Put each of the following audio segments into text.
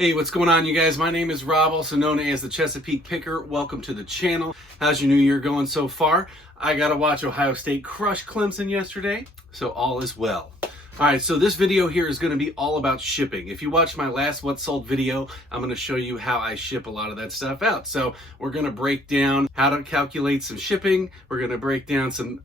Hey, what's going on, you guys? My name is Rob, also known as the Chesapeake Picker. Welcome to the channel. How's your new year going so far? I got to watch Ohio State crush Clemson yesterday, so all is well. All right, so this video here is going to be all about shipping. If you watched my last What Sold video, I'm going to show you how I ship a lot of that stuff out. So we're going to break down how to calculate some shipping. We're going to break down some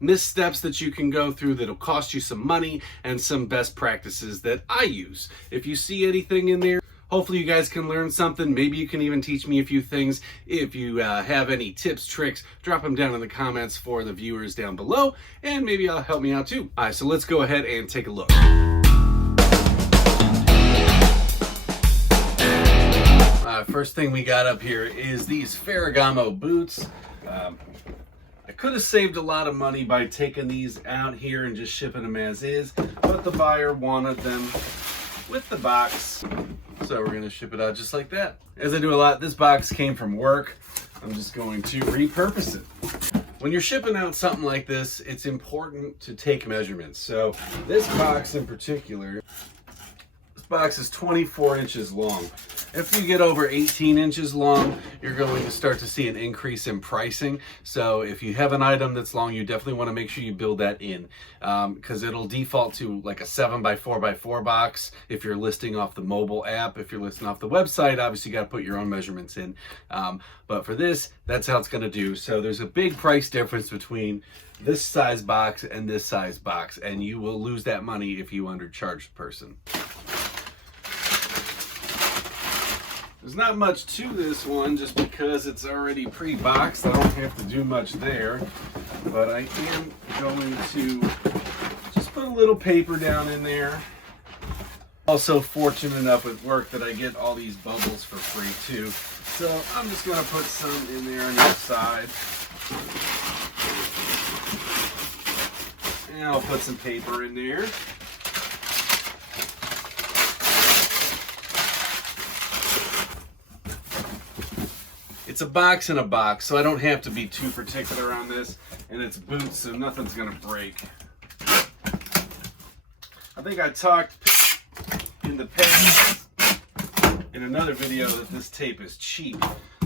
missteps that you can go through that'll cost you some money and some best practices that I use. If you see anything in there, hopefully you guys can learn something. Maybe you can even teach me a few things. If you have any tips, tricks, drop them down in the comments for the viewers down below, and maybe I'll help me out too. All right, so let's go ahead and take a look. First thing we got up here is these Ferragamo boots. I could have saved a lot of money by taking these out here and just shipping them as is, but the buyer wanted them with the box. So we're gonna ship it out just like that. As I do a lot, this box came from work. I'm just going to repurpose it. When you're shipping out something like this, it's important to take measurements. So this box in particular, this box is 24 inches long. If you get over 18 inches long, you're going to start to see an increase in pricing. So if you have an item that's long, you definitely want to make sure you build that in, because it'll default to like a 7x4x4 box if you're listing off the mobile app. If you're listing off the website, obviously you got to put your own measurements in. But for this, that's how it's going to do. So there's a big price difference between this size box and this size box, and you will lose that money if you undercharge the person. There's not much to this one just because it's already pre-boxed. I don't have to do much there, but I am going to just put a little paper down in there. Also fortunate enough with work that I get all these bubbles for free too. So I'm just going to put some in there on the side. And I'll put some paper in there. It's a box in a box, so I don't have to be too particular on this, and it's boots, so nothing's gonna break. I think I talked in the past in another video that this tape is cheap,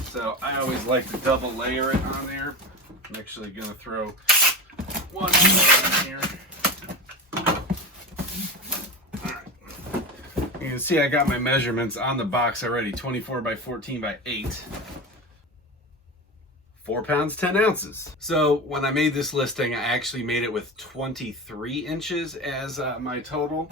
so I always like to double layer it on there. I'm actually gonna throw one in here. Alright. You can see I got my measurements on the box already, 24 by 14 by 8. 4 pounds, 10 ounces. So when I made this listing, I actually made it with 23 inches as my total,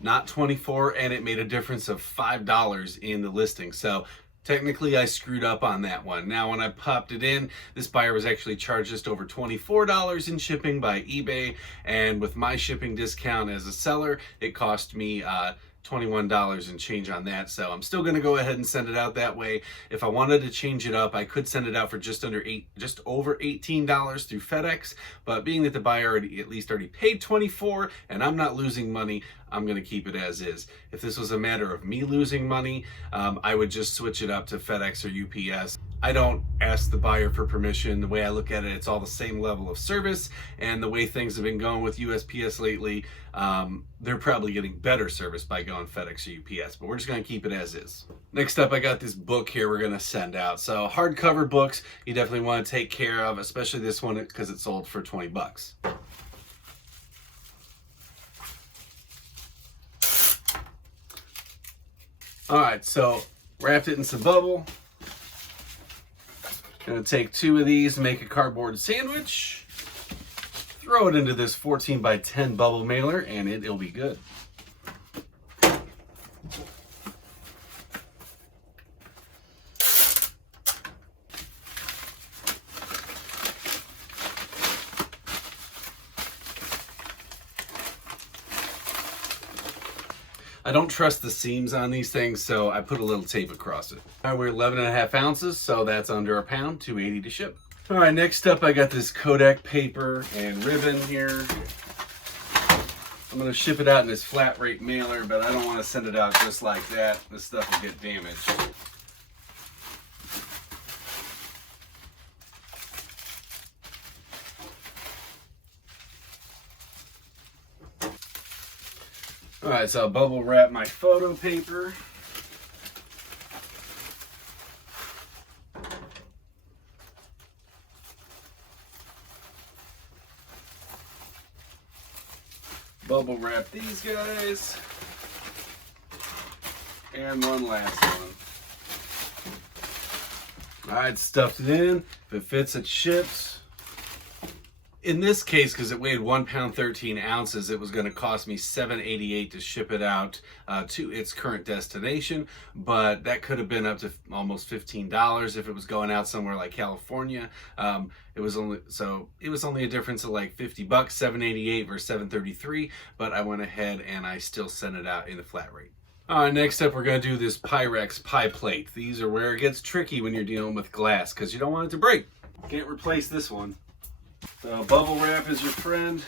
not 24, and it made a difference of $5 in the listing. So technically I screwed up on that one. Now when I popped it in, this buyer was actually charged just over $24 in shipping by eBay, and with my shipping discount as a seller, it cost me $21 and change on that. So I'm still going to go ahead and send it out that way. If I wanted to change it up, I could send it out for just over $18 through FedEx, but being that the buyer at least already paid $24 and I'm not losing money, I'm going to keep it as is. If this was a matter of me losing money, I would just switch it up to FedEx or UPS. I don't ask the buyer for permission. The way I look at it, it's all the same level of service, and the way things have been going with USPS lately, they're probably getting better service by going FedEx or UPS, but we're just going to keep it as is. Next up, I got this book here we're going to send out. So hardcover books, you definitely want to take care of, especially this one because it sold for 20 bucks. All right, so wrapped it in some bubble. Gonna take 2 of these, make a cardboard sandwich, throw it into this 14 by 10 bubble mailer, and it'll be good. I don't trust the seams on these things, so I put a little tape across it. All right, we're 11.5 ounces, so that's under a pound, $2.80 to ship. All right, next up, I got this Kodak paper and ribbon here. I'm gonna ship it out in this flat rate mailer, but I don't wanna send it out just like that. This stuff will get damaged. All right, so I'll bubble wrap my photo paper. Bubble wrap these guys. And one last one. All right, stuffed it in. If it fits, it ships. In this case, because it weighed 1 pound 13 ounces, it was going to cost me $7.88 to ship it out to its current destination. But that could have been up to almost $15 if it was going out somewhere like California. It was only a difference of like $50, $7.88 versus $7.33. But I went ahead and I still sent it out in the flat rate. All right, next up, we're going to do this Pyrex pie plate. These are where it gets tricky when you're dealing with glass because you don't want it to break. Can't replace this one. So bubble wrap is your friend.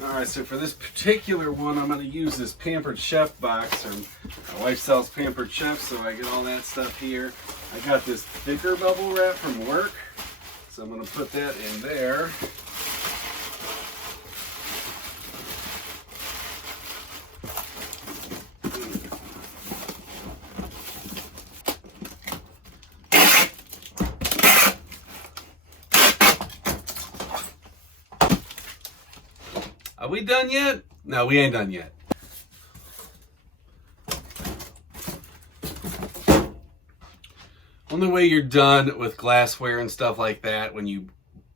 Alright, so for this particular one, I'm going to use this Pampered Chef box. And my wife sells Pampered Chef, so I get all that stuff here. I got this thicker bubble wrap from work, so I'm going to put that in there. Are we done yet? No, we ain't done yet. Only way you're done with glassware and stuff like that when you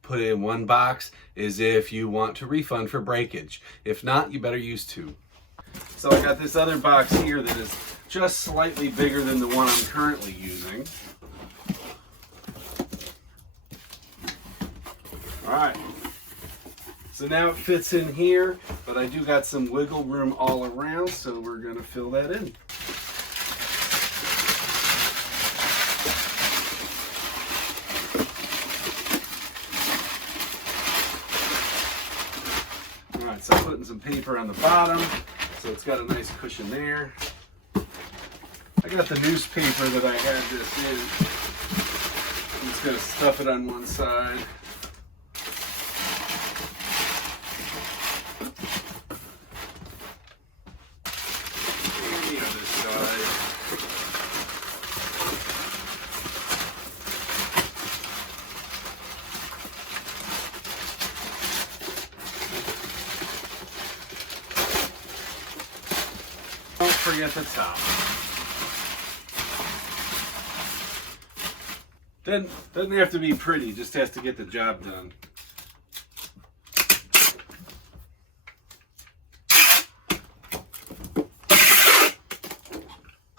put it in one box is if you want to refund for breakage. If not, you better use two. So I got this other box here that is just slightly bigger than the one I'm currently using. All right. So now it fits in here, but I do got some wiggle room all around, so we're going to fill that in. All right, so I'm putting some paper on the bottom, so it's got a nice cushion there. I got the newspaper that I had this in. I'm just going to stuff it on one side. Don't forget the top. Doesn't have to be pretty, just has to get the job done.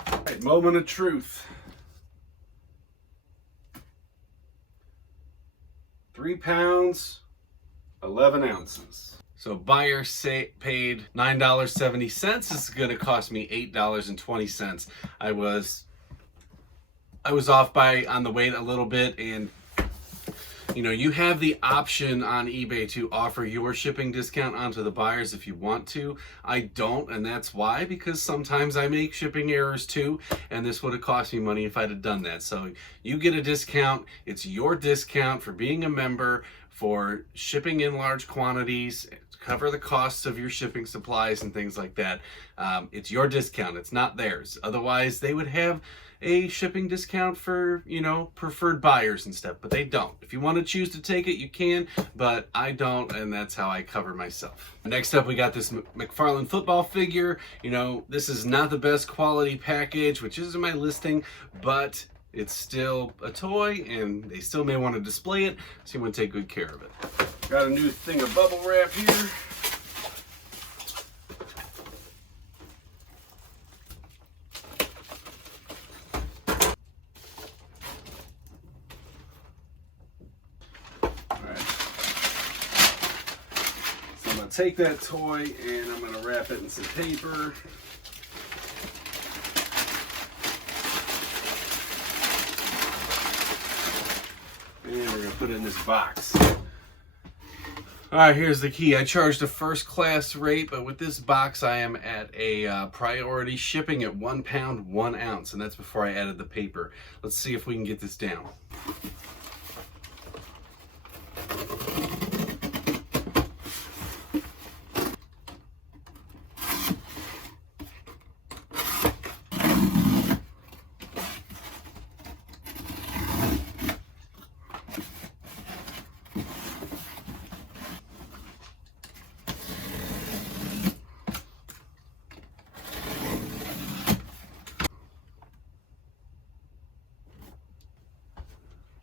All right, moment of truth. 3 pounds, 11 ounces. So buyer paid $9.70. This is going to cost me $8.20. I was off on the weight a little bit, and you have the option on eBay to offer your shipping discount onto the buyers if you want to. I don't, and that's why, because sometimes I make shipping errors too, and this would have cost me money if I'd have done that. So you get a discount. It's your discount for being a member, for shipping in large quantities, cover the costs of your shipping supplies and things like that. It's your discount. It's not theirs. Otherwise, they would have a shipping discount for, preferred buyers and stuff, but they don't. If you want to choose to take it, you can, but I don't, and that's how I cover myself. Next up, we got this McFarlane football figure. This is not the best quality package, which is in my listing, but it's still a toy, and they still may want to display it, so you want to take good care of it. Got a new thing of bubble wrap here. Take that toy and I'm going to wrap it in some paper. And we're going to put it in this box. All right, here's the key. I charged a first class rate, but with this box, I am at a priority shipping at 1 pound, 1 ounce, and that's before I added the paper. Let's see if we can get this down.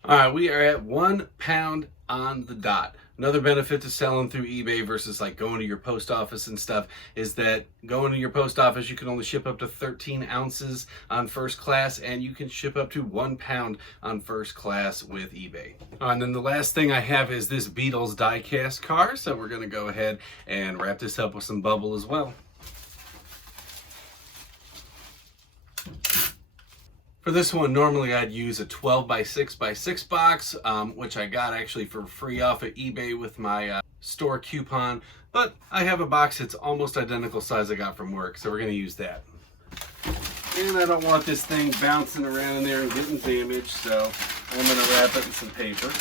All right, we are at 1 pound on the dot. Another benefit to selling through eBay versus like going to your post office and stuff is that going to your post office, you can only ship up to 13 ounces on first class, and you can ship up to 1 pound on first class with eBay. And then the last thing I have is this Beatles die-cast car. So we're gonna go ahead and wrap this up with some bubble as well. For this one, normally I'd use a 12 by 6 by 6 box, which I got actually for free off of eBay with my store coupon, but I have a box that's almost identical size I got from work, so we're going to use that. And I don't want this thing bouncing around in there and getting damaged, so I'm going to wrap it in some paper.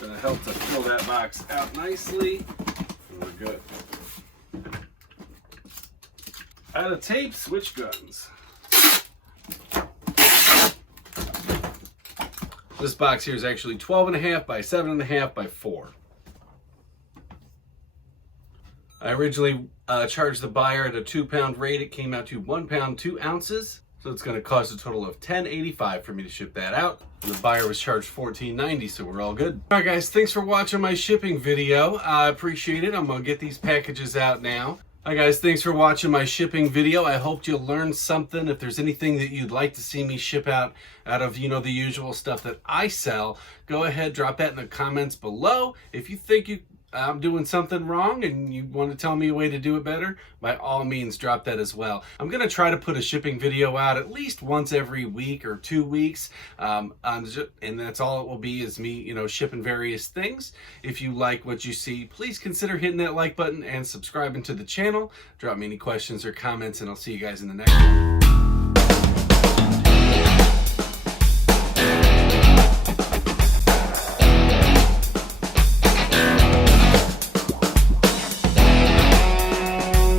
Gonna help to fill that box out nicely, and we're good. Out of tape, switch guns. This box here is actually 12.5 by 7.5 by 4. I originally charged the buyer at a 2 pound rate. It came out to 1 pound 2 ounces. So it's going to cost a total of $10.85 for me to ship that out. And the buyer was charged $14.90, so we're all good. All right, guys, thanks for watching my shipping video. I appreciate it. I'm going to get these packages out now. Hi guys, thanks for watching my shipping video. I hope you learned something. If there's anything that you'd like to see me ship out of, you know, the usual stuff that I sell, go ahead, drop that in the comments below. If you think I'm doing something wrong and you want to tell me a way to do it better, by all means drop that as well. I'm going to try to put a shipping video out at least once every week or 2 weeks, and that's all it will be, is me, you know, shipping various things. If you like what you see, please consider hitting that like button and subscribing to the channel. Drop me any questions or comments, and I'll see you guys in the next one.